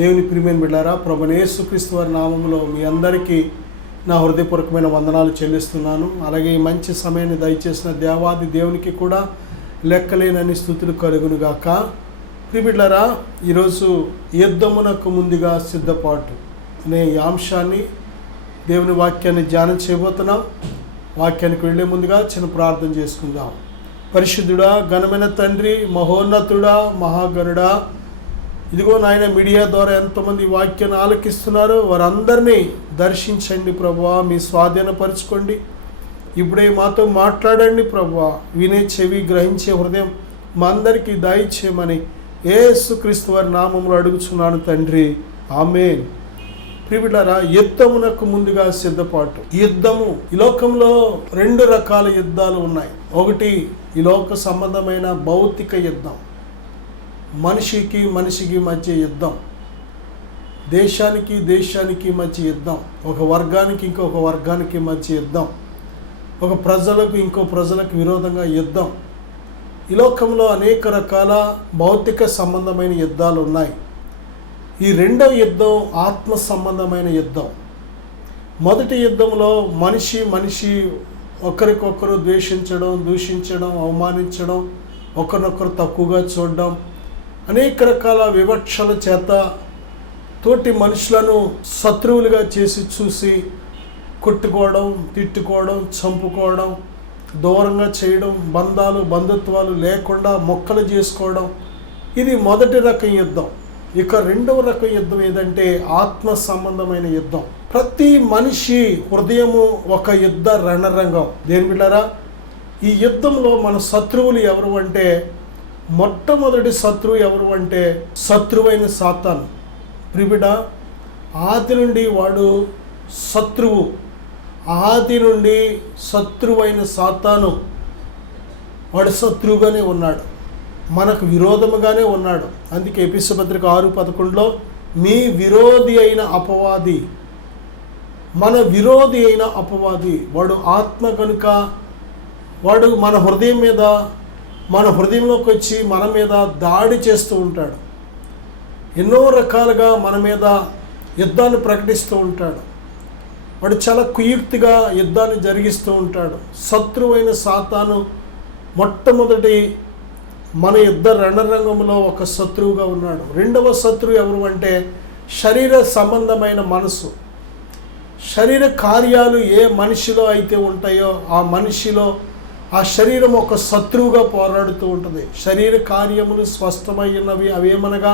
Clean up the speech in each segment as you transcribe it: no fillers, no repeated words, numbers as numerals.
దేవుని ప్రియమైన బిడ్డారా, ప్రభువైన యేసుక్రీస్తు వారి నామములో మీ అందరికీ నా హృదయపూర్వకమైన వందనాలు చెల్లిస్తున్నాను. అలాగే ఈ మంచి సమయాన్ని దయచేసిన దేవాది దేవునికి కూడా లెక్కలేనన్ని స్తుతులు కలుగునుగాక. ప్రియ బిడ్డారా, ఈరోజు యుద్ధమునకు ముందుగా సిద్ధపాటు అనే ఈ అంశాన్ని దేవుని వాక్యాన్ని ధ్యానం చేయబోతున్నాం. వాక్యానికి వెళ్ళే ముందుగా చిన్న ప్రార్థన చేసుకుందాం. పరిశుద్ధుడా, ఘనమైన తండ్రి, మహోన్నతుడా, మహాగణుడా, ఇదిగో నాయన మీడియా ద్వారా ఎంతమంది వాక్యాన్ని ఆలకిస్తున్నారో వారందరినీ దర్శించండి ప్రభువా, మీ స్వాధీనపరచుకోండి. ఇప్పుడే మాతో మాట్లాడండి ప్రభువా, వినే చెవి, గ్రహించే హృదయం మా అందరికీ దయచేయమని యేసుక్రీస్తు వారి నామములో అడుగుచున్నాను తండ్రి, ఆమేన్. ప్రియబిడ్డారా, యుద్ధమునకు ముందుగా సిద్ధపాటు. యుద్ధము, ఈ లోకంలో రెండు రకాల యుద్ధాలు ఉన్నాయి. ఒకటి ఈ లోక సంబంధమైన భౌతిక యుద్ధం, మనిషికి మనిషికి మధ్య యుద్ధం, దేశానికి మధ్య యుద్ధం, ఒక వర్గానికి ఇంకొక వర్గానికి మధ్య యుద్ధం, ఒక ప్రజలకు ఇంకో ప్రజలకు విరోధంగా యుద్ధం. ఈ లోకంలో అనేక రకాల భౌతిక సంబంధమైన యుద్ధాలు ఉన్నాయి. ఈ రెండవ యుద్ధం ఆత్మ సంబంధమైన యుద్ధం. మొదటి యుద్ధంలో మనిషి ఒకరికొకరు ద్వేషించడం, దూషించడం, అవమానించడం, ఒకరినొకరు తక్కువగా చూడడం, అనేక రకాల వివక్షల చేత తోటి మనుషులను శత్రువులుగా చేసి చూసి కొట్టుకోవడం, తిట్టుకోవడం, చంపుకోవడం, దూరంగా చేయడం, బంధుత్వాలు లేకుండా మొక్కలు చేసుకోవడం. ఇది మొదటి రకం యుద్ధం. ఇక రెండవ రకం యుద్ధం ఏదంటే ఆత్మ సంబంధమైన యుద్ధం. ప్రతి మనిషి హృదయము ఒక యుద్ధ రణరంగం. దేని బిడ్డారా, ఈ యుద్ధంలో మన శత్రువులు ఎవరు అంటే, మొట్టమొదటి శత్రువు ఎవరు అంటే శత్రువైన సాతాను. ప్రిబిడ, ఆది నుండి వాడు శత్రువు. ఆది నుండి శత్రువైన సాతాను వాడు శత్రువుగానే ఉన్నాడు, మనకు విరోధముగానే ఉన్నాడు. అందుకే ఎఫెసీ పత్రిక 6:11 మీ విరోధి అయిన అపవాది, మన విరోధి అయిన అపవాది వాడు ఆత్మ కనుక వాడు మన హృదయం మీద, మన హృదయంలోకి వచ్చి మన మీద దాడి చేస్తూ ఉంటాడు. ఎన్నో రకాలుగా మన మీద యుద్ధాన్ని ప్రకటిస్తూ ఉంటాడు. వాడు చాలా కుయుక్తిగా యుద్ధాన్ని జరిగిస్తూ ఉంటాడు. శత్రువైన సాతాను మొట్టమొదటి మన యుద్ధ రణరంగంలో ఒక శత్రువుగా ఉన్నాడు. రెండవ శత్రువు ఎవరు అంటే శరీర సంబంధమైన మనసు. శరీర కార్యాలు ఏ మనిషిలో అయితే ఉంటాయో ఆ మనిషిలో ఆ శరీరం ఒక శత్రువుగా పోరాడుతూ ఉంటుంది. శరీర కార్యములు స్పష్టమైనవి అవేమనగా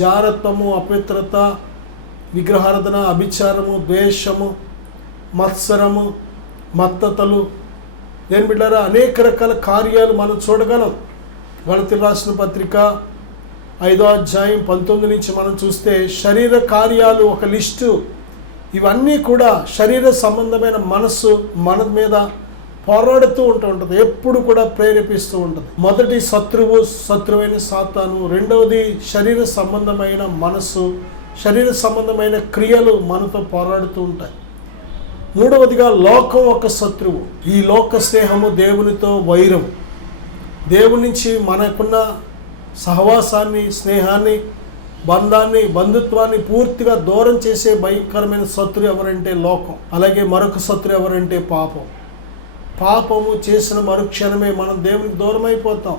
జారత్వము, అపవిత్రత, విగ్రహారాధన, అభిచారము, ద్వేషము, మత్సరము, మత్తతలు. దేని బిడ్డారా, అనేక రకాల కార్యాలు మనం చూడగలం. గలతీయులకు రాసిన పత్రిక 5వ అధ్యాయం 19 నుంచి మనం చూస్తే శరీర కార్యాలు ఒక లిస్టు. ఇవన్నీ కూడా శరీర సంబంధమైన మనస్సు మన మీద పోరాడుతూ ఉంటుంది, ఎప్పుడు కూడా ప్రేరేపిస్తూ ఉంటుంది. మొదటి శత్రువైన సాతాను, రెండవది శరీర సంబంధమైన మనస్సు, శరీర సంబంధమైన క్రియలు మనతో పోరాడుతూ ఉంటాయి. మూడవదిగా లోకం ఒక శత్రువు. ఈ లోక స్నేహము దేవునితో వైరం. దేవుని నుంచి మనకున్న సహవాసాన్ని, స్నేహాన్ని, బంధాన్ని, బంధుత్వాన్ని పూర్తిగా దూరం చేసే భయంకరమైన శత్రువు ఎవరంటే లోకం. అలాగే మరొక శత్రువు ఎవరంటే పాపం. పాపము చేసిన మరుక్షణమే మనం దేవునికి దూరం అయిపోతాం.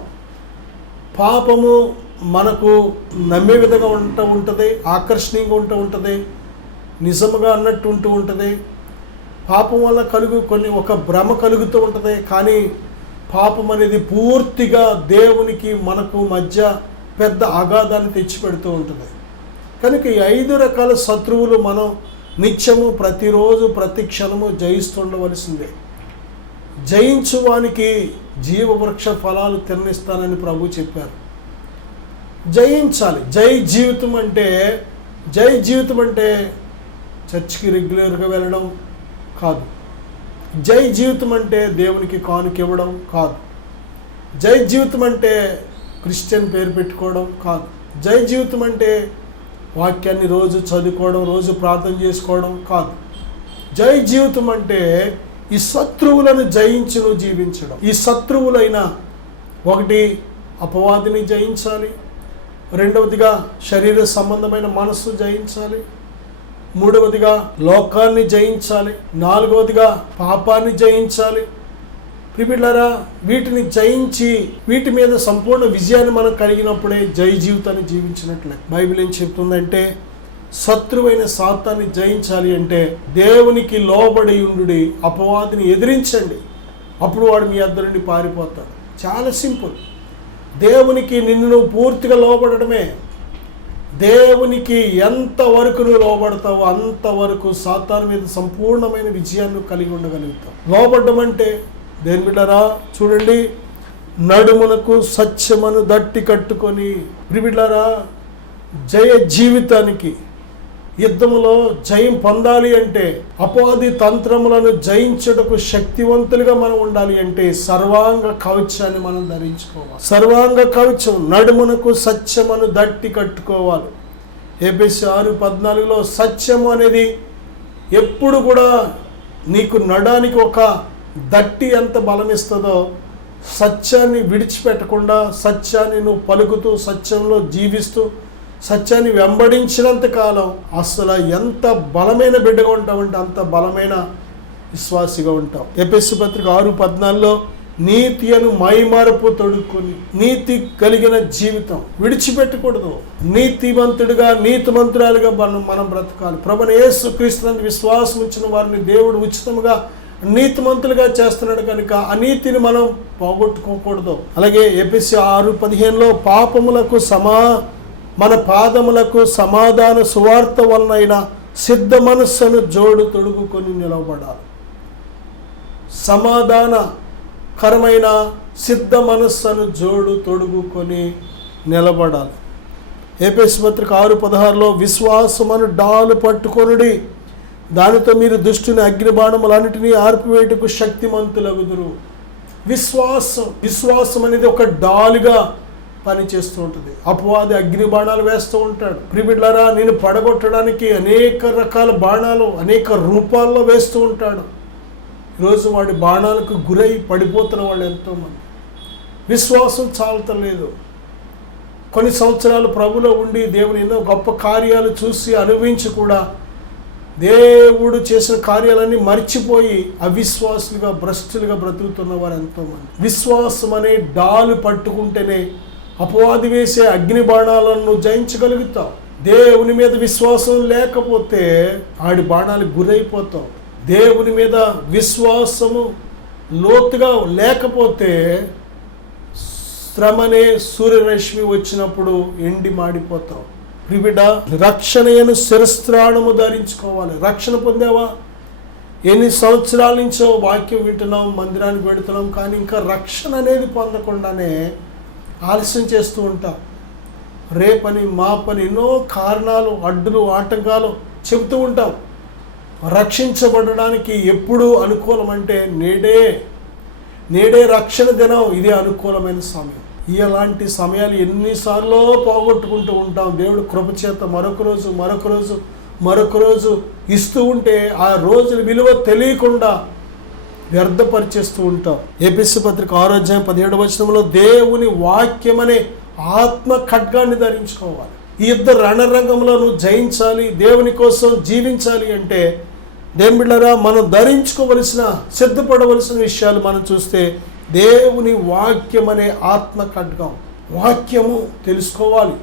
పాపము మనకు నమ్మే విధంగా ఉంటుంది, ఆకర్షణీయంగా ఉంటుంది, నిజముగా అన్నట్టు ఉంటుంది. పాపం వల్ల ఒక భ్రమ కలుగుతూ ఉంటుంది. కానీ పాపం అనేది పూర్తిగా దేవునికి మనకు మధ్య పెద్ద అగాధాన్ని తెచ్చిపెడుతూ ఉంటుంది. కనుక ఈ 5 రకాల శత్రువులు మనం నిత్యము, ప్రతిరోజు, ప్రతి క్షణము జయిస్తుండవలసిందే. జయించువానికి జీవవృక్ష ఫలాలు తిన్నిస్తానని ప్రభు చెప్పారు. జయించాలి. జై జీవితం అంటే చర్చికి రెగ్యులర్గా వెళ్ళడం కాదు. జై జీవితం అంటే దేవునికి కానుక ఇవ్వడం కాదు. జై జీవితం అంటే క్రిస్టియన్ పేరు పెట్టుకోవడం కాదు. జై జీవితం అంటే వాక్యాన్ని రోజు చదువుకోవడం, రోజు ప్రార్థన చేసుకోవడం కాదు. జై జీవితం అంటే ఈ శత్రువులను జయించి నువ్వు జీవించడం. ఈ శత్రువులైన ఒకటి అపవాదిని జయించాలి, రెండవదిగా శరీర సంబంధమైన మనస్సు జయించాలి. మూడవదిగా లోకాన్ని జయించాలి. నాలుగవదిగా పాపాన్ని జయించాలి. ప్రియమిత్రులారా, వీటిని జయించి వీటి మీద సంపూర్ణ విజయాన్ని మనం కలిగినప్పుడే జయ జీవితాన్ని జీవించినట్లే. బైబిల్ ఏం చెప్తుందంటే, శత్రువైన సాతాన్ని జయించాలి అంటే దేవునికి లోబడి ఉండుడి, అపవాదిని ఎదిరించండి, అప్పుడు వాడు మీ వద్ద నుండి పారిపోతాడు. చాలా సింపుల్. దేవునికి నిన్ను నువ్వు పూర్తిగా లోబడటమే. దేవునికి ఎంతవరకు నువ్వు లోబడతావో అంతవరకు సాతాను మీద సంపూర్ణమైన విజయాన్ని కలిగి ఉండగలుగుతావు. లోబడ్డం అంటే దేని బిడ్డరా చూడండి, నడుమునకు సత్యమును దట్టి కట్టుకొని. బిడ్డలారా, జయ జీవితానికి యుద్ధములో జయం పొందాలి అంటే, అపవాది తంత్రములను జయించుటకు శక్తివంతులుగా మనం ఉండాలి అంటే సర్వాంగ కవచాన్ని మనం ధరించుకోవాలి. సర్వాంగ కవచం, నడుమునకు సత్యమును దట్టి కట్టుకోవాలి. ఎఫెసీయులు 6:14 సత్యము అనేది ఎప్పుడు కూడా నీకు నడానికి ఒక దట్టి ఎంత బలమిస్తుందో, సత్యాన్ని విడిచిపెట్టకుండా సత్యాన్ని నువ్వు పలుకుతూ సత్యంలో జీవిస్తూ సత్యాన్ని వెంబడించినంత కాలం అసలు ఎంత బలమైన బిడ్డగా ఉంటావంటే అంత బలమైన విశ్వాసిగా ఉంటావు. ఎఫెసీయుల పత్రిక 6:14 నీతి అను మైమారపు తొడుక్కొని, నీతి కలిగిన జీవితం విడిచిపెట్టకూడదు. నీతిమంతుడిగా నీతిమంతురాలుగా మనం బ్రతకాలి. ప్రభువైన యేసుక్రీస్తునందు విశ్వాసం ఉంచిన వారిని దేవుడు ఉచితంగా నీతిమంతులుగా చేస్తున్నాడు కనుక అనీతిని మనం పోగొట్టుకోకూడదు. అలాగే ఎఫెసీయులు 6:15 పాపములకు మన పాదములకు సమాధాన సువార్త వలనైన సిద్ధ మనస్సును జోడు తొడుగుకొని నిలవబడాలి. సమాధానకరమైన సిద్ధ మనస్సును జోడు తొడుగుకొని నిలబడాలి. ఎఫెసీయుల పత్రిక 6:16 విశ్వాసమును డాలు పట్టుకొనుడి, దానితో మీరు దుష్టుని అగ్నిబాణములన్నిటినీ ఆర్పివేయుటకు శక్తిమంతులగుదురు. విశ్వాసం అనేది ఒక డాలుగా పనిచేస్తూ ఉంటుంది. అపవాది అగ్ని బాణాలు వేస్తూ ఉంటాడు. ప్రియమిత్రులారా, నేను పడగొట్టడానికి అనేక రకాల బాణాలు అనేక రూపాల్లో వేస్తూ ఉంటాడు. ఈరోజు వాడి బాణాలకు గురై పడిపోతున్న వాళ్ళు ఎంతోమంది. విశ్వాసం చాలతలేదు. కొన్ని సంవత్సరాలు ప్రభులో ఉండి దేవుని ఎన్నో గొప్ప కార్యాలు చూసి అనుభవించి కూడా దేవుడు చేసిన కార్యాలన్నీ మర్చిపోయి అవిశ్వాసులుగా భ్రష్టులుగా బ్రతుకుతున్న వారు ఎంతోమంది. విశ్వాసం అనే డాలు పట్టుకుంటేనే అపవాది వేసే అగ్ని బాణాలను జయించగలుగుతావు. దేవుని మీద విశ్వాసం లేకపోతే ఆడి బాణాలు గురైపోతావు. దేవుని మీద విశ్వాసము లోతుగా లేకపోతే శ్రమనే సూర్యరశ్మి వచ్చినప్పుడు ఎండి మాడిపోతావు. ప్రిబిడ, రక్షణను శిరస్త్రాణము ధరించుకోవాలి. రక్షణ పొందావా? ఎన్ని సంవత్సరాల నుంచో వాక్యం వింటున్నాం, మందిరానికి పెడుతున్నాం, కానీ ఇంకా రక్షణ అనేది పొందకుండానే ఆలస్యం చేస్తూ ఉంటాం. రేపని మాపని ఎన్నో కారణాలు, అడ్డులు, ఆటంకాలు చెబుతూ ఉంటాం. రక్షించబడడానికి ఎప్పుడు అనుకూలం అంటే నేడే రక్షణ దినం, ఇదే అనుకూలమైన సమయం. ఇలాంటి సమయాలు ఎన్నిసార్లు పోగొట్టుకుంటూ ఉంటాం. దేవుడు కృపచేత మరొక రోజు ఇస్తూ ఉంటే ఆ రోజుల విలువ తెలియకుండా వ్యర్థపరిచేస్తూ ఉంటాం. ఎఫెసీయుల పత్రిక 6:17 దేవుని వాక్యం అనే ఆత్మ ఖడ్గాన్ని ధరించుకోవాలి. ఈ యుద్ధ రణరంగంలో నువ్వు జయించాలి, దేవుని కోసం జీవించాలి అంటే దేవుని బిడ్డలారా, మనం ధరించుకోవలసిన సిద్ధపడవలసిన విషయాలు మనం చూస్తే దేవుని వాక్యం అనే ఆత్మ ఖడ్గం. వాక్యము తెలుసుకోవాలి,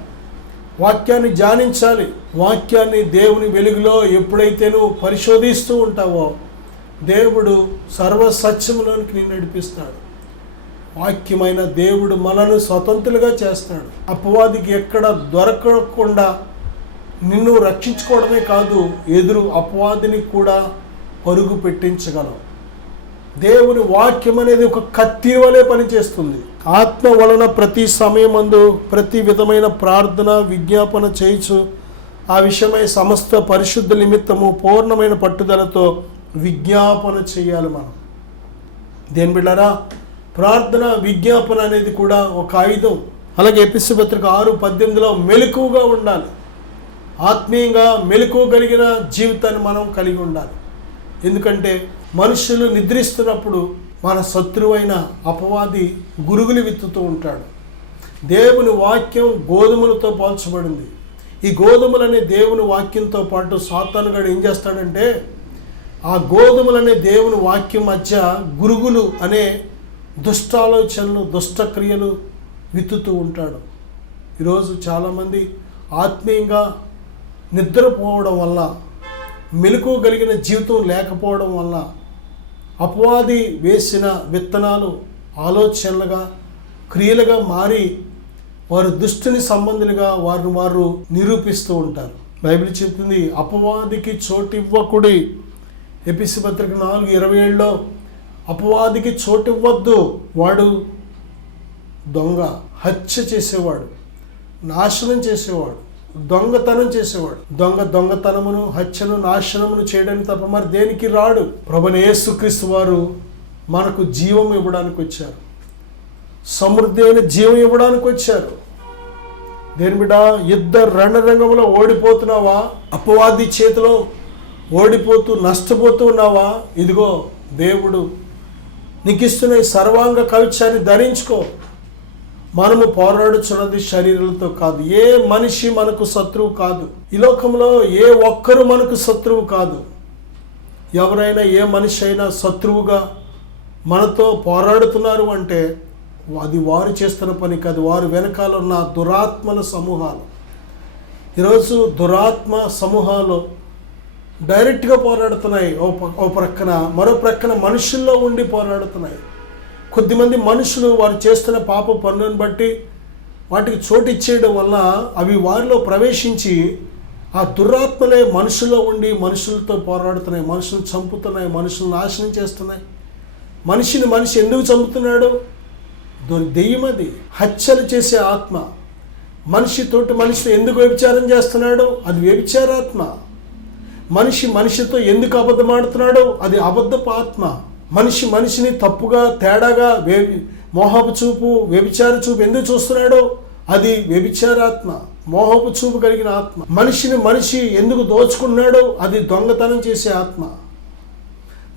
వాక్యాన్ని ధ్యానించాలి. వాక్యాన్ని దేవుని వెలుగులో ఎప్పుడైతే నువ్వు పరిశోధిస్తూ ఉంటావో దేవుడు సర్వసత్యములోనికి నిన్ను నడిపిస్తాడు. వాక్యమైన దేవుడు మనను స్వతంత్రులుగా చేస్తాడు. అపవాదికి ఎక్కడ దొరకకుండా నిన్ను రక్షించుకోవడమే కాదు, ఎదురు అపవాదిని కూడా పరుగు పెట్టించగలవు. దేవుని వాక్యం అనేది ఒక కత్తి వలె పనిచేస్తుంది. ఆత్మ వలన ప్రతి సమయమందు ప్రతి విధమైన ప్రార్థన విజ్ఞాపన చేయించు ఆ విషయమై సమస్త పరిశుద్ధ నిమిత్తము పూర్ణమైన పట్టుదలతో విజ్ఞాపన చేయాలి. మనం దేని బిడ్డారా, ప్రార్థన విజ్ఞాపన అనేది కూడా ఒక ఆయుధం. అలాగే ఎఫెసీయుల పత్రిక 6:18 మెలకువగా ఉండాలి. ఆత్మీయంగా మెలకువ కలిగిన జీవితాన్ని మనం కలిగి ఉండాలి. ఎందుకంటే మనుషులు నిద్రిస్తున్నప్పుడు మన శత్రువైన అపవాది గురుగులు విత్తుతూ ఉంటాడు. దేవుని వాక్యం గోధుమలతో పోల్చబడింది. ఈ గోధుమలనే దేవుని వాక్యంతో పాటు సాతానుగాడు ఏం చేస్తాడంటే ఆ గోధుమలనే దేవుని వాక్యం మధ్య గురుగులు అనే దుష్టాలోచనలు, దుష్టక్రియలు విత్తుతూ ఉంటాడు. ఈరోజు చాలామంది ఆత్మీయంగా నిద్రపోవడం వల్ల, మెలకువ కలిగిన జీవితం లేకపోవడం వల్ల అపవాది వేసిన విత్తనాలు ఆలోచనలుగా, క్రియలుగా మారి వారు దుష్టుని సంబంధులుగా వారు నిరూపిస్తూ ఉంటారు. బైబిల్ చెప్తుంది, అపవాదికి చోటు ఇవ్వకుడి. ఎపిసి పత్రిక 4:27లో అపవాదికి చోటు ఇవ్వద్దు, వాడు దొంగ, హత్య చేసేవాడు, నాశనం చేసేవాడు, దొంగతనం చేసేవాడు. దొంగతనమును, హత్యను, నాశనమును చేయడానికి తప్ప మరి దేనికి రాడు. ప్రభువైన యేసుక్రీస్తు వారు మనకు జీవం ఇవ్వడానికి వచ్చారు, సమృద్ధి అయిన జీవం ఇవ్వడానికి వచ్చారు. దేని బిడ్డ, యుద్ధ రణరంగంలో ఓడిపోతున్నావా? అపవాది చేతిలో ఓడిపోతూ నష్టపోతూ ఉన్నావా? ఇదిగో దేవుడు నీకు ఇస్తున్న ఈ సర్వాంగ కవచాన్ని ధరించుకో. మనము పోరాడుచున్నది శరీరాలతో కాదు. ఏ మనిషి మనకు శత్రువు కాదు. ఈ లోకంలో ఏ ఒక్కరు మనకు శత్రువు కాదు. ఎవరైనా ఏ మనిషి అయినా శత్రువుగా మనతో పోరాడుతున్నారు అంటే అది వారు చేస్తున్న పని కాదు, వారు వెనకాల ఉన్న దురాత్మల సమూహాలు. ఈరోజు దురాత్మ సమూహాలు డైరెక్ట్గా పోరాడుతున్నాయి. ఓ ప్రక్కన, మరో ప్రక్కన మనుషుల్లో ఉండి పోరాడుతున్నాయి. కొద్దిమంది మనుషులు వారు చేస్తున్న పాప పనులను బట్టి వాటికి చోటు ఇచ్చేయడం వల్ల అవి వారిలో ప్రవేశించి ఆ దురాత్మలే మనుషుల్లో ఉండి మనుషులతో పోరాడుతున్నాయి, మనుషులను చంపుతున్నాయి, మనుషులను నాశనం చేస్తున్నాయి. మనిషి ఎందుకు చంపుతున్నాడు? దెయ్యం. అది హత్యలు చేసే ఆత్మ. మనిషితోటి మనిషితో ఎందుకు వ్యభిచారం చేస్తున్నాడు? అది వ్యభిచారాత్మ. మనిషితో ఎందుకు అబద్ధమాడుతున్నాడు? అది అబద్ధపు ఆత్మ. మనిషిని తప్పుగా, తేడాగా, మోహపు చూపు, వ్యభిచార చూపు ఎందుకు చూస్తున్నాడు? అది వ్యభిచారాత్మ, మోహపు చూపు కలిగిన ఆత్మ. మనిషి ఎందుకు దోచుకున్నాడు? అది దొంగతనం చేసే ఆత్మ.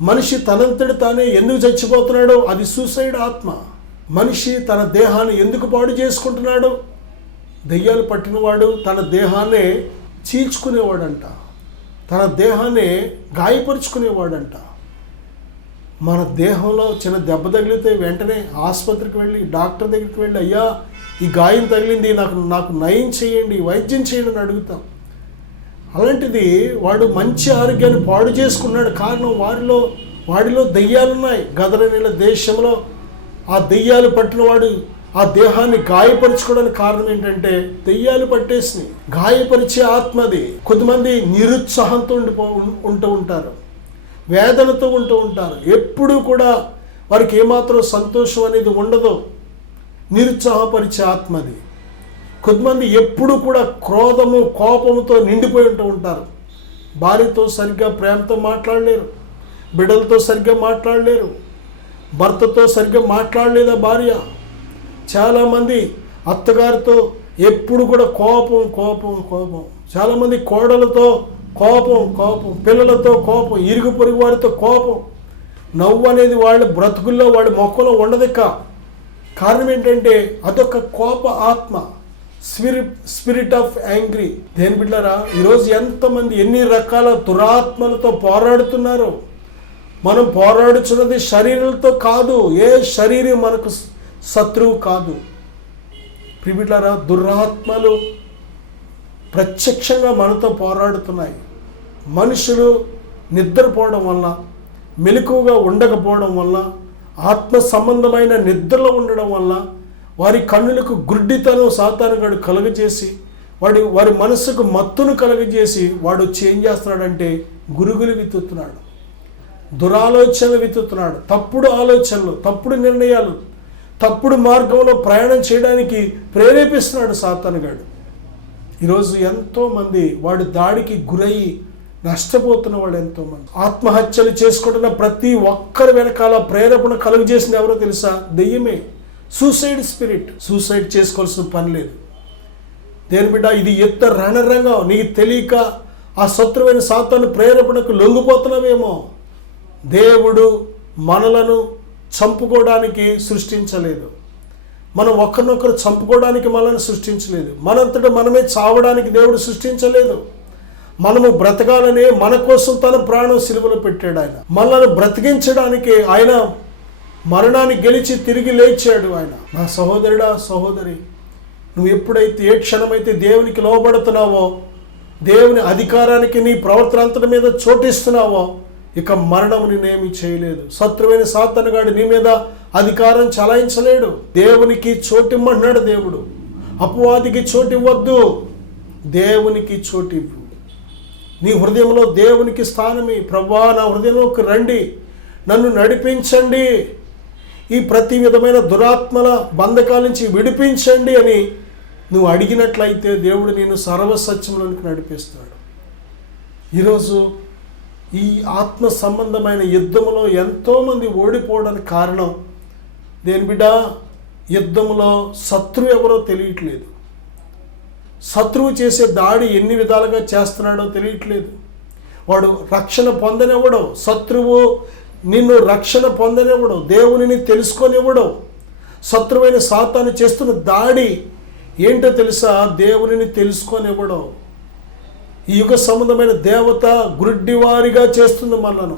మనిషి తనంతటి తానే ఎందుకు చచ్చిపోతున్నాడు? అది సూసైడ్ ఆత్మ. మనిషి తన దేహాన్ని ఎందుకు పాడు చేసుకుంటున్నాడు? దెయ్యాలు పట్టినవాడు తన దేహాన్నే చీల్చుకునేవాడంట, తన దేహాన్ని గాయపరుచుకునేవాడంట. మన దేహంలో చిన్న దెబ్బ తగిలితే వెంటనే ఆసుపత్రికి వెళ్ళి, డాక్టర్ దగ్గరికి వెళ్ళి, అయ్యా ఈ గాయం తగిలింది, నాకు నయం చేయండి, వైద్యం చేయండి అని అడుగుతాం. అలాంటిది వాడు మంచి ఆరోగ్యాన్ని పాడు చేసుకున్నాడు. కారణం వాడిలో దెయ్యాలున్నాయి. గదరనీల దేశంలో ఆ దెయ్యాలు పట్టినవాడు ఆ దేహాన్ని గాయపరచుకోవడానికి కారణం ఏంటంటే దెయ్యాలు పట్టేసినాయి. గాయపరిచే ఆత్మది. కొద్దిమంది నిరుత్సాహంతో ఉంటూ ఉంటారు, వేదనతో ఉంటూ ఉంటారు. ఎప్పుడూ కూడా వారికి ఏమాత్రం సంతోషం అనేది ఉండదు. నిరుత్సాహపరిచే ఆత్మది. కొద్దిమంది ఎప్పుడు కూడా క్రోధము, కోపముతో నిండిపోయి ఉంటూ ఉంటారు. భార్యతో సరిగ్గా ప్రేమతో మాట్లాడలేరు, బిడ్డలతో సరిగ్గా మాట్లాడలేరు, భర్తతో సరిగ్గా మాట్లాడలేదా భార్య. చాలామంది అత్తగారితో ఎప్పుడు కూడా కోపం. చాలామంది కోడలతో కోపం, పిల్లలతో కోపం, ఇరుగు పొరుగు వారితో కోపం. నవ్వు అనేది వాళ్ళ బ్రతుకుల్లో, వాళ్ళ మొక్కలో ఉండదిక. కారణం ఏంటంటే అదొక కోప ఆత్మ, స్పిరిట్ ఆఫ్ యాంగ్రీ. దేని బిడ్డారా, ఈరోజు ఎంతమంది ఎన్ని రకాల దురాత్మలతో పోరాడుతున్నారు. మనం పోరాడుచున్నది శరీరాలతో కాదు. ఏ శరీరం మనకు శత్రువు కాదు. ప్రియులారా, దురాత్మలు ప్రత్యక్షంగా మనతో పోరాడుతున్నాయి. మనుషులు నిద్రపోవడం వల్ల, మెలకువగా ఉండకపోవడం వల్ల, ఆత్మ సంబంధమైన నిద్రలో ఉండడం వల్ల వారి కన్నులకు గుడ్డితనం సాతానుగాడు కలుగజేసి వారి మనసుకు మత్తును కలుగజేసి వాడు ఏం చేస్తున్నాడంటే గురుగులు విత్తుతున్నాడు, దురాలోచనలు విత్తుతున్నాడు, తప్పుడు ఆలోచనలు, తప్పుడు నిర్ణయాలు, తప్పుడు మార్గంలో ప్రయాణం చేయడానికి ప్రేరేపిస్తున్నాడు సాతానుగాడు. ఈరోజు ఎంతోమంది వాడి దాడికి గురయ్యి నష్టపోతున్న వాళ్ళు ఎంతోమంది. ఆత్మహత్యలు చేసుకుంటున్న ప్రతి ఒక్కరి వెనకాల ప్రేరేపణ కలుగజేసింది ఎవరో తెలుసా? దెయ్యమే. Suicide spirit. సూసైడ్ చేసుకోవాల్సిన పని లేదు. దేని బిడ్డ, ఇది యుద్ధ రణరంగం. నీకు తెలియక ఆ శత్రువైన సాతాను ప్రేరేపణకు లొంగిపోతున్నావేమో. దేవుడు మనలను చంపుకోవడానికి సృష్టించలేదు. మనం ఒకరినొకరు చంపుకోవడానికి మనల్ని సృష్టించలేదు. మనంతటా మనమే చావడానికి దేవుడు సృష్టించలేదు. మనము బ్రతకాలనే మన కోసం తన ప్రాణం సిలువలో పెట్టాడు. ఆయన మనల్ని బ్రతికించడానికి ఆయన మరణాన్ని గెలిచి తిరిగి లేచాడు. ఆయన నా సహోదరుడా, సహోదరి, నువ్వు ఎప్పుడైతే ఏ క్షణమైతే దేవునికి లోబడుతున్నావో, దేవుని అధికారానికి నీ ప్రవర్తన అంతటి మీద చోటిస్తున్నావో, ఇక మరణం నేనేమి చేయలేదు. శత్రువైన సాతానుగాడు నీ మీద అధికారం చలాయించలేడు. దేవునికి చోటిమ్మన్నాడు దేవుడు. అపవాదికి చోటివ్వద్దు, దేవునికి చోటివ్వు. నీ హృదయంలో దేవునికి స్థానమే. ప్రభువా, నా హృదయంలోకి రండి, నన్ను నడిపించండి, ఈ ప్రతి విధమైన దురాత్మల బంధకాల నుంచి విడిపించండి అని నువ్వు అడిగినట్లయితే దేవుడు నేను సర్వసత్యంలోనికి నడిపిస్తాడు. ఈరోజు ఈ ఆత్మ సంబంధమైన యుద్ధంలో ఎంతోమంది ఓడిపోవడానికి కారణం దేని బిడ్డ? యుద్ధంలో శత్రువు ఎవరో తెలియట్లేదు. శత్రువు చేసే దాడి ఎన్ని విధాలుగా చేస్తున్నాడో తెలియట్లేదు. వాడు రక్షణ పొందనివ్వడు. శత్రువు నిన్ను రక్షణ పొందనివ్వడు, దేవునిని తెలుసుకొనివ్వడు. శత్రువైన సాతాను చేస్తున్న దాడి ఏంటో తెలుసా? దేవునిని తెలుసుకొనివ్వడు. ఈ యుగ సంబంధమైన దేవత గుడ్డివారిగా చేస్తుంది మనలను.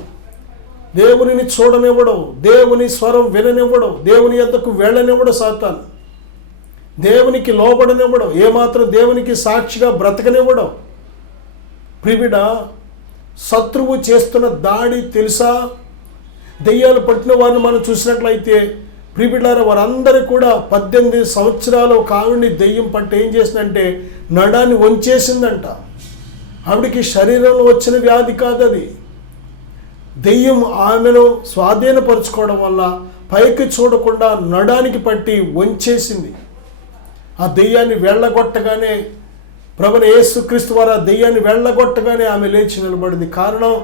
దేవునిని చూడనివ్వడు, దేవుని స్వరం విననివ్వడు, దేవుని యొద్దకు వెళ్ళనివ్వడు సాతాను. దేవునికి లోబడనివ్వడు, ఏమాత్రం దేవునికి సాక్షిగా బ్రతకనివ్వడు. ప్రియుడా, శత్రువు చేస్తున్న దాడి తెలుసా? దెయ్యాలు పట్టిన వారిని మనం చూసినట్లయితే ప్రియులారా, వారందరూ కూడా 18 సంవత్సరాలు ఒక ఆవిడ్ని దెయ్యం పట్టి ఏం చేసిందంటే నడాన్ని వంచేసిందంట. ఆవిడికి శరీరంలో వచ్చిన వ్యాధి కాదు అది. దెయ్యం ఆమెను స్వాధీనపరచుకోవడం వల్ల పైకి చూడకుండా నడానికి పట్టి వంచేసింది. ఆ దెయ్యాన్ని వెళ్ళగొట్టగానే, ప్రభువైన యేసుక్రీస్తు వారు ఆ దెయ్యాన్ని వెళ్ళగొట్టగానే ఆమె లేచి నిలబడింది. కారణం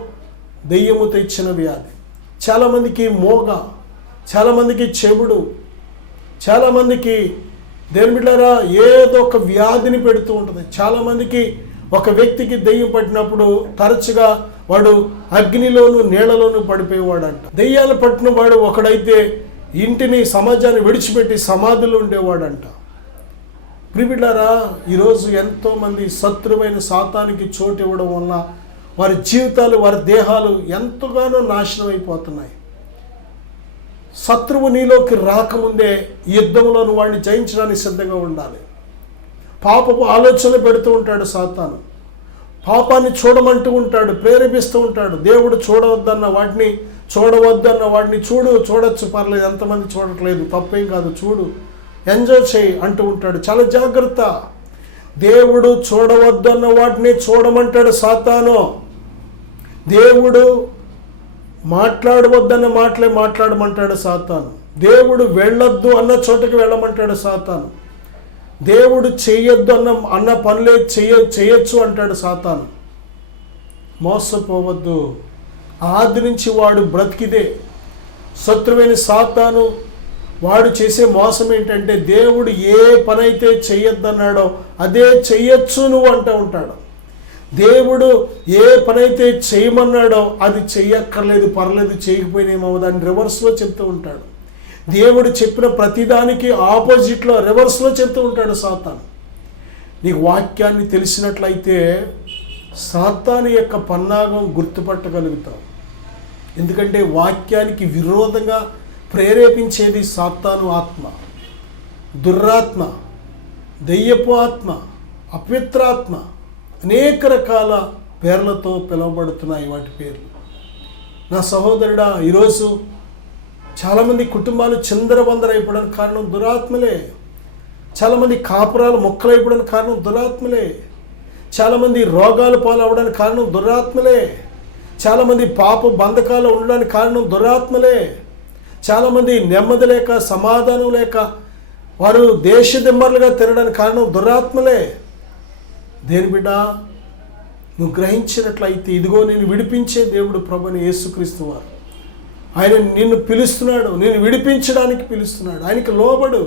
దెయ్యము తెచ్చిన వ్యాధి. చాలామందికి మోగ, చాలామందికి చెవుడు, చాలామందికి దేని బిడ్డారా ఏదో ఒక వ్యాధిని పెడుతూ ఉంటుంది. చాలామందికి ఒక వ్యక్తికి దెయ్యం పట్టినప్పుడు తరచుగా వాడు అగ్నిలోను నీళ్లలోనూ పడిపోయేవాడంట. దెయ్యాలు పట్టిన వాడు ఒకడైతే ఇంటిని సమాజాన్ని విడిచిపెట్టి సమాధిలో ఉండేవాడంట. ప్రియులారా, ఈరోజు ఎంతోమంది శత్రువైన సాతానికి చోటు ఇవ్వడం వల్ల వారి జీవితాలు, వారి దేహాలు ఎంతగానో నాశనం అయిపోతున్నాయి. శత్రువు నీలోకి రాకముందే యుద్ధంలో వాడిని జయించడానికి సిద్ధంగా ఉండాలి. పాపపు ఆలోచనలు పెడుతూ ఉంటాడు సాతాను. పాపాన్ని చూడమంటూ ఉంటాడు, ప్రేరేపిస్తూ ఉంటాడు. దేవుడు చూడవద్దన్న వాటిని, చూడవద్దన్న వాటిని చూడొచ్చు, పర్లేదు, ఎంతమంది చూడట్లేదు, తప్పేం కాదు, చూడు, ఎంజాయ్ చేయి అంటూ ఉంటాడు. చాలా జాగ్రత్త. దేవుడు చూడవద్దన్న వాటిని చూడమంటాడు సాతాను. దేవుడు మాట్లాడవద్దన్న మాటలే మాట్లాడమంటాడు సాతాను. దేవుడు వెళ్ళొద్దు అన్న చోటకి వెళ్ళమంటాడు సాతాను. దేవుడు చేయొద్దు అన్న పనులే చేయొచ్చు అంటాడు సాతాను. మోసపోవద్దు. ఆది నుంచి వాడు బ్రతికిదే. శత్రువైన సాతాను వాడు చేసే మోసం ఏంటంటే దేవుడు ఏ పనైతే చెయ్యొద్దన్నాడో అదే చెయ్యొచ్చు నువ్వు అంటూ ఉంటాడు. దేవుడు ఏ పనైతే చేయమన్నాడో అది చెయ్యక్కర్లేదు, పర్లేదు, చేయకపోయినేమవుదా అని రివర్స్లో చెప్తూ ఉంటాడు. దేవుడు చెప్పిన ప్రతిదానికి ఆపోజిట్లో రివర్స్లో చెప్తూ ఉంటాడు సాతాను. నీకు వాక్యాన్ని తెలిసినట్లయితే సాతాను యొక్క పన్నాగం గుర్తుపట్టగలుగుతావు. ఎందుకంటే వాక్యానికి విరోధంగా ప్రేరేపించేది సాతాను ఆత్మ, దుర్రాత్మ, దెయ్యపు ఆత్మ, అపవిత్రాత్మ, అనేక రకాల పేర్లతో పిలువబడుతున్నాయి వాటి పేర్లు. నా సహోదరుడా, ఈరోజు చాలామంది కుటుంబాలు చిందరవందరైపోవడానికి కారణం దురాత్మలే. చాలామంది కాపురాలు మొక్కలైపోవడానికి కారణం దురాత్మలే. చాలామంది రోగాలు పాలవడానికి కారణం దురాత్మలే. చాలామంది పాప బంధకాలు ఉండడానికి కారణం దురాత్మలే. చాలామంది నెమ్మది లేక, సమాధానం లేక వారు దేశదిమ్మరులుగా తిరగడానికి కారణం దురాత్మలే. దేని బిడ్డ, నువ్వు గ్రహించినట్లయితే ఇదిగో నేను విడిపించే దేవుడు ప్రభువైన యేసుక్రీస్తు వారు. ఆయన నిన్ను పిలుస్తున్నాడు, నేను విడిపించడానికి పిలుస్తున్నాడు. ఆయనకి లోబడు,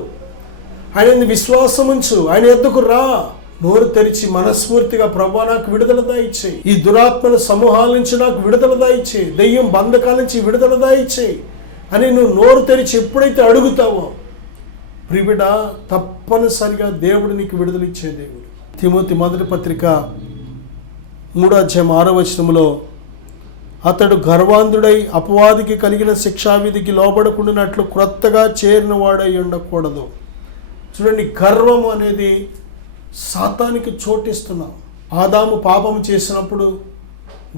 ఆయన విశ్వాసం ఉంచు, ఆయన యొద్దకు రా. నోరు తెరిచి మనస్ఫూర్తిగా ప్రభువా నాకు విడుదల దాయిచ్చేయి, ఈ దురాత్మల సమూహాల నుంచి నాకు విడుదల దాయిచ్చేయి, దెయ్యం బంధకాల నుంచి విడుదల దాయిచ్చేయి అని నువ్వు నోరు తెరిచి ఎప్పుడైతే అడుగుతావో ప్రియుడ, తప్పనిసరిగా దేవుడు నీకు విడుదల ఇచ్చే దేవుడు. తిమోతి మొదటి పత్రిక 3:6 అతడు గర్వాంధుడై అపవాదికి కలిగిన శిక్షావిధికి లోబడకుండానట్లు క్రొత్తగా చేరిన వాడై ఉండకూడదు. చూడండి, గర్వం అనేది సాతానికి చోటిస్తున్నాం. ఆదాము పాపం చేసినప్పుడు,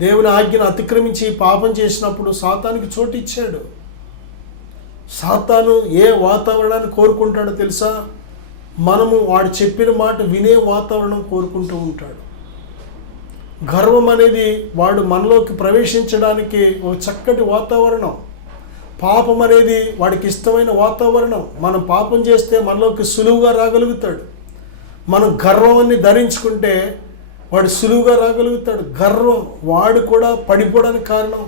దేవుని ఆజ్ఞను అతిక్రమించి పాపం చేసినప్పుడు సాతానికి చోటు ఇచ్చాడు. సాతాను ఏ వాతావరణాన్ని కోరుకుంటాడో తెలుసా? మనము వాడు చెప్పిన మాట వినే వాతావరణం కోరుకుంటూ ఉంటాడు. గర్వం అనేది వాడు మనలోకి ప్రవేశించడానికి ఒక చక్కటి వాతావరణం. పాపం అనేది వాడికి ఇష్టమైన వాతావరణం. మనం పాపం చేస్తే మనలోకి సులువుగా రాగలుగుతాడు. మనం గర్వాన్ని ధరించుకుంటే వాడు సులువుగా రాగలుగుతాడు. గర్వం వాడు కూడా పడిపోవడానికి కారణం,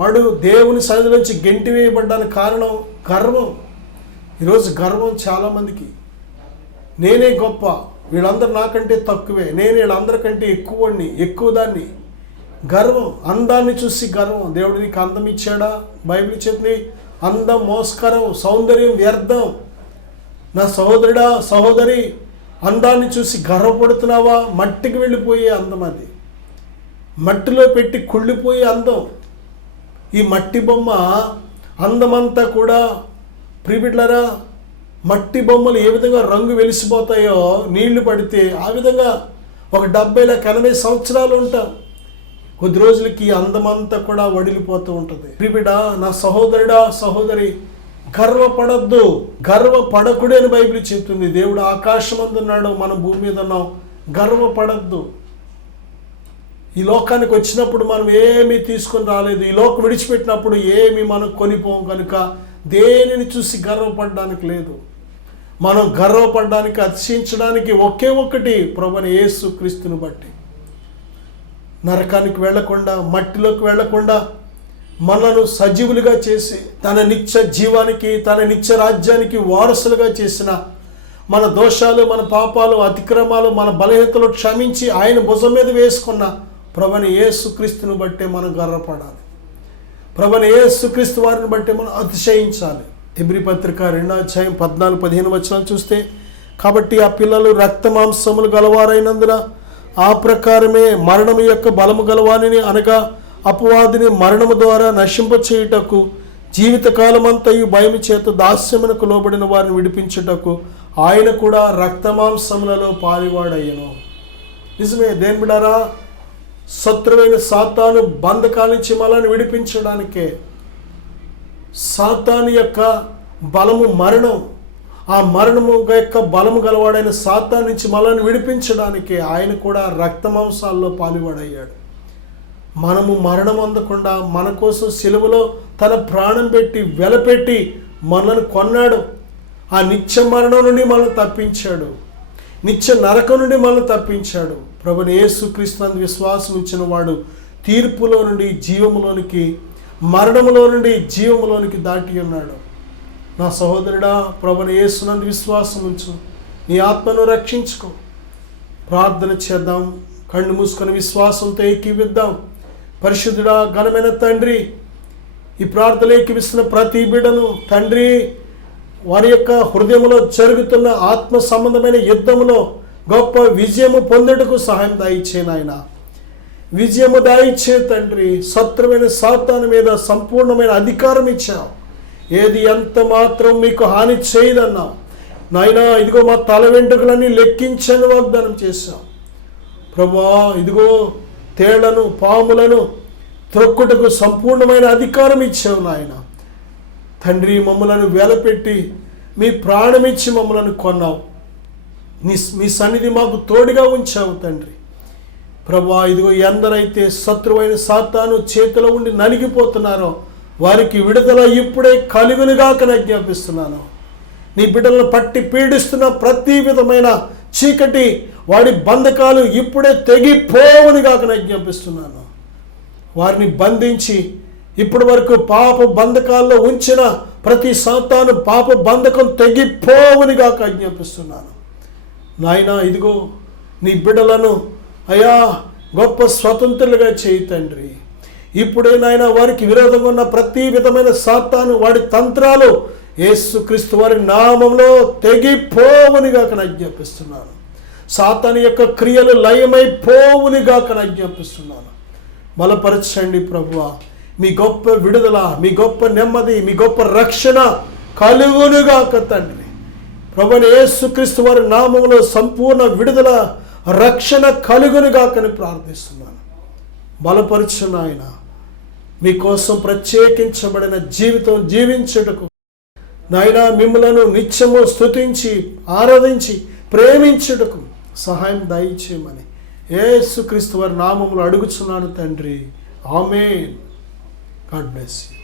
వాడు దేవుని సన్నిధిలోంచి గెంటి వేయబడ్డానికి కారణం గర్వం. ఈరోజు గర్వం చాలామందికి, నేనే గొప్ప, వీళ్ళందరూ నాకంటే తక్కువే, నేను వీళ్ళందరికంటే ఎక్కువ దాన్ని. గర్వం, అందాన్ని చూసి గర్వం. దేవుడు నీకు అందం ఇచ్చాడా? బైబిల్ చెప్తుంది, అందం మోస్కరం, సౌందర్యం వ్యర్థం. నా సహోదరుడా, సహోదరి, అందాన్ని చూసి గర్వపడుతున్నావా? మట్టికి వెళ్ళిపోయే అందం అది, మట్టిలో పెట్టి కుళ్ళిపోయే అందం. ఈ మట్టి బొమ్మ అందమంతా కూడా, ప్రియబిడ్డలారా, మట్టి బొమ్మలు ఏ విధంగా రంగు వెలిసిపోతాయో నీళ్లు పడితే, ఆ విధంగా ఒక 70-80 సంవత్సరాలు ఉంటాం. కొద్ది రోజులకి అందమంతా కూడా వడిలిపోతూ ఉంటుంది. ప్రియబిడ్డ, నా సహోదరుడా, సహోదరి, గర్వపడద్దు, గర్వపడకుడే అని బైబిల్ చెప్తుంది. దేవుడు ఆకాశమందున్నాడు, మనం భూమి మీద ఉన్నాం. గర్వపడద్దు. ఈ లోకానికి వచ్చినప్పుడు మనం ఏమీ తీసుకొని రాలేదు. ఈ లోకం విడిచిపెట్టినప్పుడు ఏమీ మనం కొనిపోం కనుక దేనిని చూసి గర్వపడడానికి లేదు. మనం గర్వపడడానికి, అతిశయించడానికి ఒకే ఒక్కటి, ప్రభువైన యేసు క్రీస్తుని బట్టి. నరకానికి వెళ్లకుండా, మట్టిలోకి వెళ్లకుండా మనను సజీవులుగా చేసి తన నిత్య జీవానికి, తన నిత్య రాజ్యానికి వారసులుగా చేసిన, మన దోషాలు, మన పాపాలు, అతిక్రమాలు, మన బలహీనతలు క్షమించి ఆయన భుజం మీద వేసుకున్న ప్రభువైన యేసు క్రీస్తుని బట్టే మనం గర్వపడాలి. ప్రభువైన యేసు క్రీస్తు వారిని బట్టే మనం అతిశయించాలి. హెబ్రీ పత్రిక 2:14-15 చూస్తే, కాబట్టి ఆ పిల్లలు రక్త మాంసములు గలవారైనందున ఆ ప్రకారమే మరణము యొక్క బలము గలవానిని, అనగా అపవాదిని మరణము ద్వారా నశింపచేయుటకు, జీవితకాలమంతయు భయము చేత దాస్యమునకు లోబడిన వారిని విడిపించుటకు ఆయన కూడా రక్తమాంసములలో పాలివాడయ్యను. నిజమే దేని బిడ్డారా, శత్రువైన సాతాను బంధకాల నుంచి మనల్ని విడిపించడానికే. సాతాను యొక్క బలము మరణం. ఆ మరణము యొక్క బలము గలవాడైన సాతాను నుంచి మనల్ని విడిపించడానికే ఆయన కూడా రక్తమాంసాల్లో పాలివాడయ్యాడు. మనము మరణం అందకుండా మన కోసం సిలువలో తన ప్రాణం పెట్టి వెలపెట్టి మనల్ని కొన్నాడు. ఆ నిత్య మరణం నుండి మనల్ని తప్పించాడు, నిత్య నరకం నుండి మనల్ని తప్పించాడు. ప్రభువైన యేసుక్రీస్తునందు విశ్వాసం ఇచ్చిన వాడు తీర్పులో నుండి జీవములోనికి, మరణములో నుండి జీవములోనికి దాటి ఉన్నాడు. నా సహోదరుడా, ప్రభువైన యేసునందు విశ్వాసం ఉంచు, నీ ఆత్మను రక్షించుకో. ప్రార్థన చేద్దాం, కళ్ళు మూసుకొని విశ్వాసంతో ఏకీవిద్దాం. పరిశుద్ధుడా, ఘనమైన తండ్రి, ఈ ప్రార్థన ఏకీవిస్తున్న ప్రతి బిడ్డను తండ్రి, వారి యొక్క హృదయంలో జరుగుతున్న ఆత్మ సంబంధమైన యుద్ధములో గొప్ప విజయము పొందుటకు సహాయం దాయిచ్చే నాయన. విజయము దాయిచ్చే తండ్రి, శత్రువైన సాతాను మీద సంపూర్ణమైన అధికారం ఇచ్చావు. ఏది ఎంత మాత్రం మీకు హాని చేయదన్నావు నాయన. ఇదిగో మా తల వెంట్రుకలన్నీ లెక్కించని వాగ్దానం చేశావు ప్రభువా. ఇదిగో తేళ్లను, పాములను త్రొక్కుటకు సంపూర్ణమైన అధికారం ఇచ్చావు నాయన. తండ్రి, మమ్మలను వేలపెట్టి మీ ప్రాణమిచ్చి మమ్మలను కొన్నావు. మీ సన్నిధి మాకు తోడుగా ఉంచావు తండ్రి. ప్రభువా, ఇదిగో ఎందరైతే శత్రువైన సాతాను చేతిలో ఉండి నలిగిపోతున్నారో వారికి విడుదల ఇప్పుడే కలుగునుగాక ఆజ్ఞాపిస్తున్నాను. నీ బిడ్డలను పట్టి పీడిస్తున్న ప్రతి విధమైన చీకటి, వాడి బంధకాలు ఇప్పుడే తెగిపోవునుగాక ఆజ్ఞాపిస్తున్నాను. వారిని బంధించి ఇప్పటి వరకు పాప బంధకాల్లో ఉంచిన ప్రతి సాతాను పాప బంధకం తెగిపోవునిగాక ఆజ్ఞాపిస్తున్నాను నాయన. ఇదిగో నీ బిడ్డలను అయా గొప్ప స్వతంత్రులుగా చేయి తండ్రి. ఇప్పుడే నాయన వారికి విరోధంగా ఉన్న ప్రతి విధమైన సాతాను, వాడి తంత్రాలు యేసుక్రీస్తు వారి నామంలో తెగిపోవునిగా ఆజ్ఞాపిస్తున్నాను. సాతాను యొక్క క్రియలు లయమైపోవునిగా ఆజ్ఞాపిస్తున్నాను. బలపరచండి ప్రభువా. మీ గొప్ప విడుదల, మీ గొప్ప నెమ్మది, మీ గొప్ప రక్షణ కలుగునుగాక తండ్రి. ప్రభువైన యేసుక్రీస్తు వారి నామంలో సంపూర్ణ విడుదల, రక్షణ కలుగునుగాకని ప్రార్థిస్తున్నాను. బలపరచు నాయన. మీకోసం ప్రత్యేకించబడిన జీవితం జీవించుటకు నాయన మిమ్మలను నిత్యము స్తుతించి ఆరాధించి ప్రేమించుటకు సహాయం దయచేయమని యేసుక్రీస్తు వారి నామములో అడుగుచున్నాను తండ్రి. ఆమేన్. God bless you.